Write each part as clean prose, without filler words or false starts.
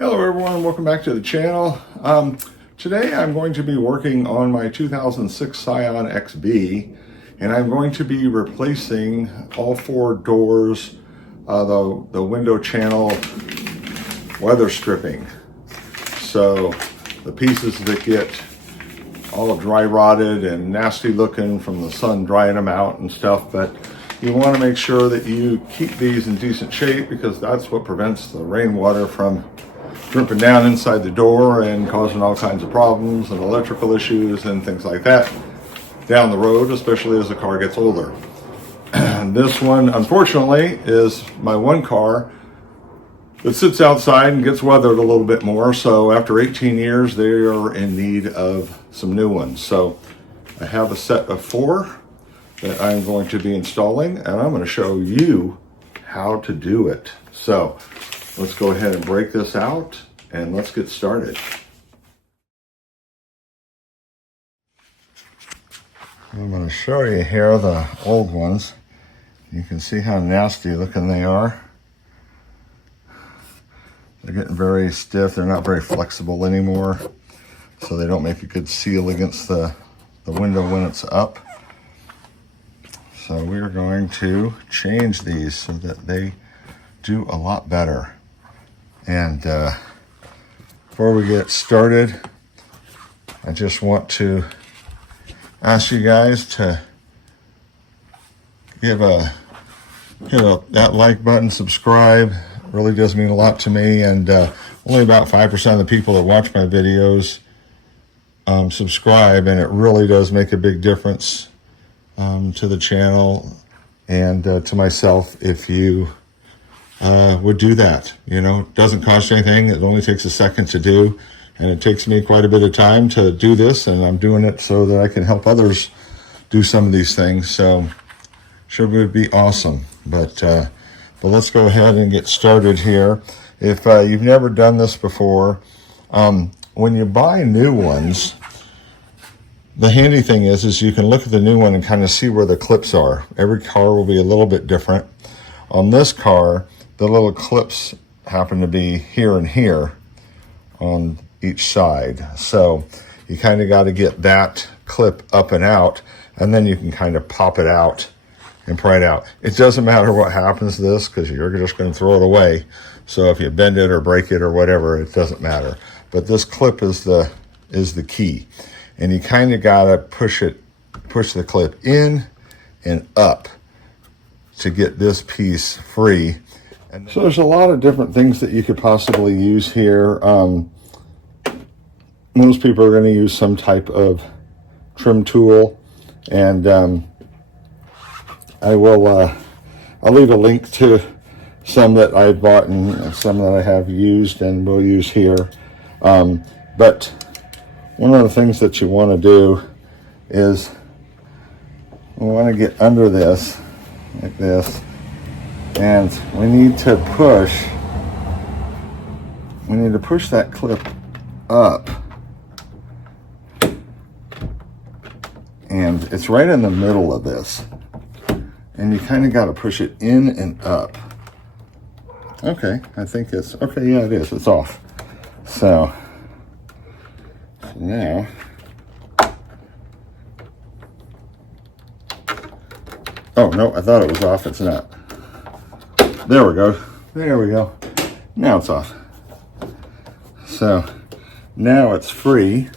Hello everyone, welcome back to the channel. Today I'm going to be working on my 2006 Scion XB, and I'm going to be replacing all four doors, the window channel weather stripping. So the pieces that get all dry rotted and nasty looking from the sun drying them out and stuff, but you want to make sure that you keep these in decent shape because that's what prevents the rainwater from dripping down inside the door and causing all kinds of problems and electrical issues and things like that down the road, especially as the car gets older. This one, unfortunately, is my one car that sits outside and gets weathered a little bit more. So after 18 years, they are in need of some new ones. So I have a set of four that I'm going to be installing, and I'm going to show you how to do it. So let's go ahead and break this out and let's get started. I'm going to show you here the old ones. You can see how nasty looking they are. They're getting very stiff. They're not very flexible anymore, so they don't make a good seal against the window when it's up. So we're going to change these so that they do a lot better. And before we get started, I just want to ask you guys to hit that like button, subscribe. It really does mean a lot to me, and only about 5% of the people that watch my videos subscribe, and it really does make a big difference to the channel and to myself if you would do that. You know, it doesn't cost anything. It only takes a second to do, and it takes me quite a bit of time to do this, and I'm doing it so that I can help others do some of these things. So would be awesome. But let's go ahead and get started here. If you've never done this before, when you buy new ones, the handy thing is you can look at the new one and kind of see where the clips are. Every car will be a little bit different. On this car, the little clips happen to be here and here on each side. So you kind of got to get that clip up and out, and then you can kind of pop it out and pry it out. It doesn't matter what happens to this because you're just going to throw it away. So if you bend it or break it or whatever, it doesn't matter. But this clip is the key. And you kind of got to push the clip in and up to get this piece free. And so there's a lot of different things that you could possibly use here. Most people are going to use some type of trim tool, and I'll leave a link to some that I bought and some that I have used and will use here. But one of the things that you want to do is we want to get under this like this, and we need to push that clip up, and it's right in the middle of this, and you kind of got to push it in and up. Okay, I think it's okay. Yeah, it is. It's off. So now oh no, I thought it was off. It's not. There we go. There we go. Now it's off. So now it's free.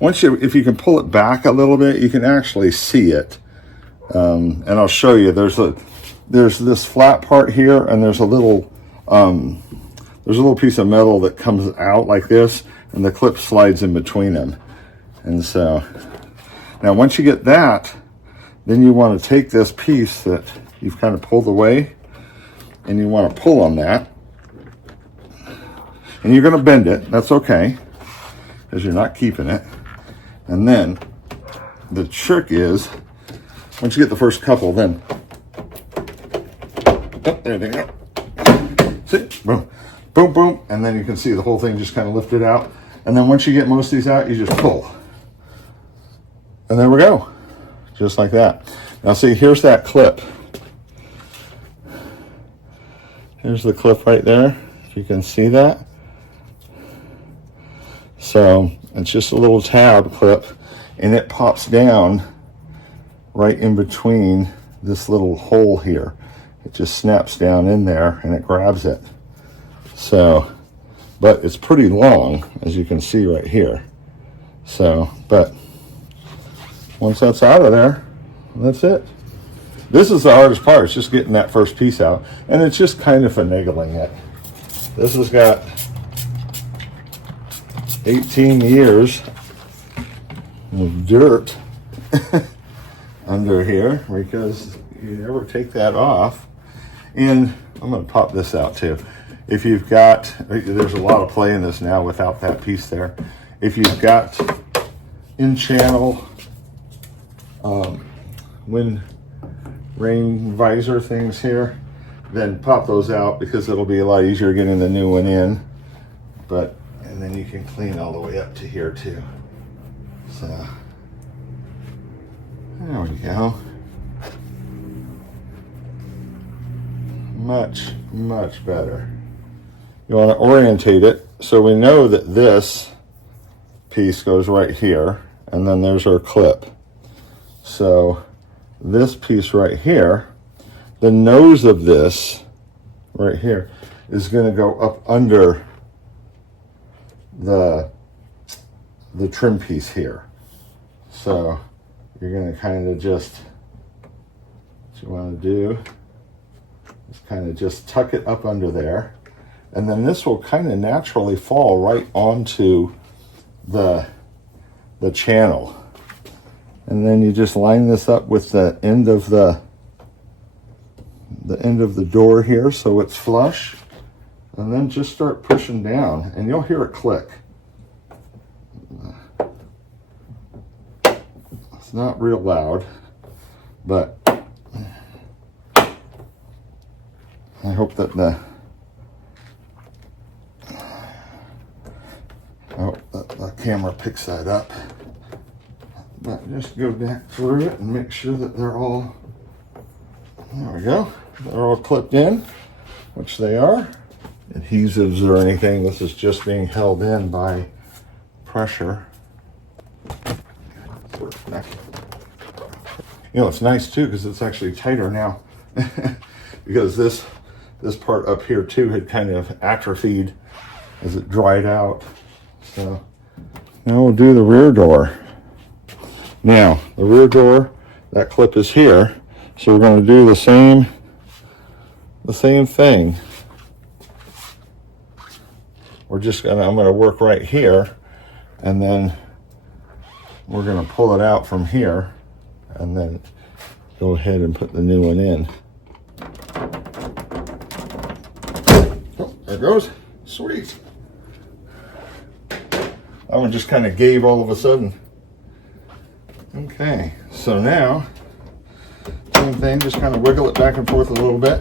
If you can pull it back a little bit, you can actually see it. And I'll show you. There's this flat part here, and there's a little piece of metal that comes out like this, and the clip slides in between them. And so now once you get that, then you want to take this piece that you've kind of pulled away, and you want to pull on that, and you're going to bend it. That's okay, because you're not keeping it. And then the trick is, once you get the first couple, then oh, there they go. See, boom, boom, boom, and then you can see the whole thing just kind of lifted out. And then once you get most of these out, you just pull, and there we go, just like that. Now see, here's that clip. Here's the clip right there. If you can see that. So it's just a little tab clip, and it pops down right in between this little hole here. It just snaps down in there and it grabs it. So, but it's pretty long, as you can see right here. So, but once that's out of there, that's it. This is the hardest part. It's just getting that first piece out, and it's just kind of finagling it. This has got 18 years of dirt under here because you never take that off. And I'm going to pop this out too. If you've got, there's a lot of play in this now without that piece there. If you've got in channel wind rain visor things here, then pop those out because it'll be a lot easier getting the new one in. But, and then you can clean all the way up to here too. So there we go. Much, much better. You want to orientate it so we know that this piece goes right here, and then there's our clip. So this piece right here, the nose of this right here is going to go up under the trim piece here. So you're going to kind of just, what you want to do is kind of just tuck it up under there, and then this will kind of naturally fall right onto the channel. And then you just line this up with the end of the end of the door here so it's flush, and then just start pushing down and you'll hear it click. It's not real loud, but I hope that the camera picks that up. But just go back through it and make sure that they're all, there we go, they're all clipped in, which they are. Adhesives or anything, this is just being held in by pressure. You know, it's nice too because it's actually tighter now because this part up here too had kind of atrophied as it dried out. So now we'll do the rear door. Now the rear door, that clip is here, so we're going to do the same thing. I'm going to work right here, and then we're going to pull it out from here, and then go ahead and put the new one in. Oh, there it goes. Sweet. That one just kind of gave all of a sudden. Okay, so now, same thing, just kind of wiggle it back and forth a little bit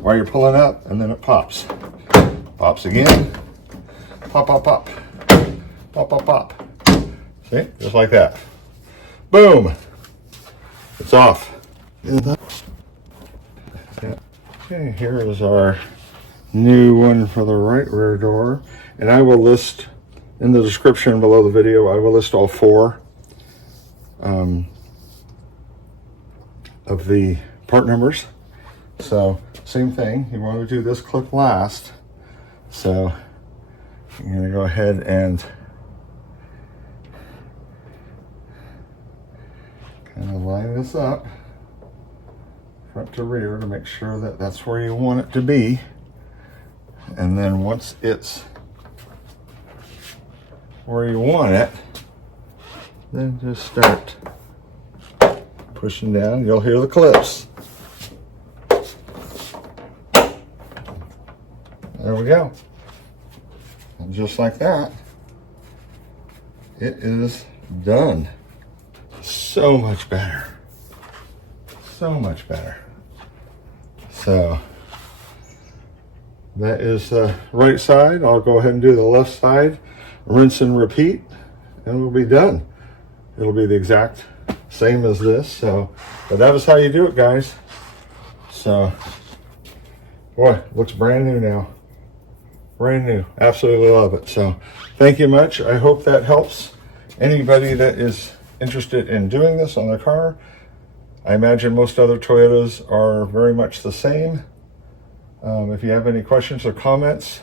while you're pulling up, and then it pops. Pops again. Pop, pop, pop. Pop, pop, pop. See? Just like that. Boom. It's off. Okay, here is our new one for the right rear door. And I will list in the description below the video, I will list all four of the part numbers. So same thing, you want to do this clip last. So I'm going to go ahead and kind of line this up front to rear to make sure that that's where you want it to be. And then once it's where you want it, then just start pushing down. You'll hear the clips. There we go. And just like that, it is done. So much better. So much better. So that is the right side. I'll go ahead and do the left side. Rinse and repeat, and we'll be done. It'll be the exact same as this. So, but that is how you do it, guys. So, boy, looks brand new now. brand new. Absolutely love it. So thank you much. I hope that helps anybody that is interested in doing this on their car. I imagine most other Toyotas are very much the same. If you have any questions or comments,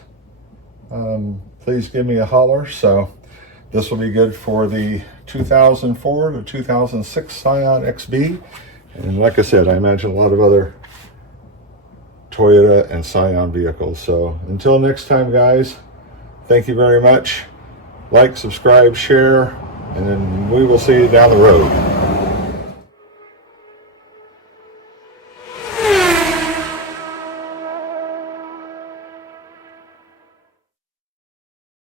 please give me a holler. So this will be good for the 2004 to 2006 Scion XB. And like I said, I imagine a lot of other Toyota and Scion vehicles. So until next time, guys, thank you very much. Like, subscribe, share, and then we will see you down the road.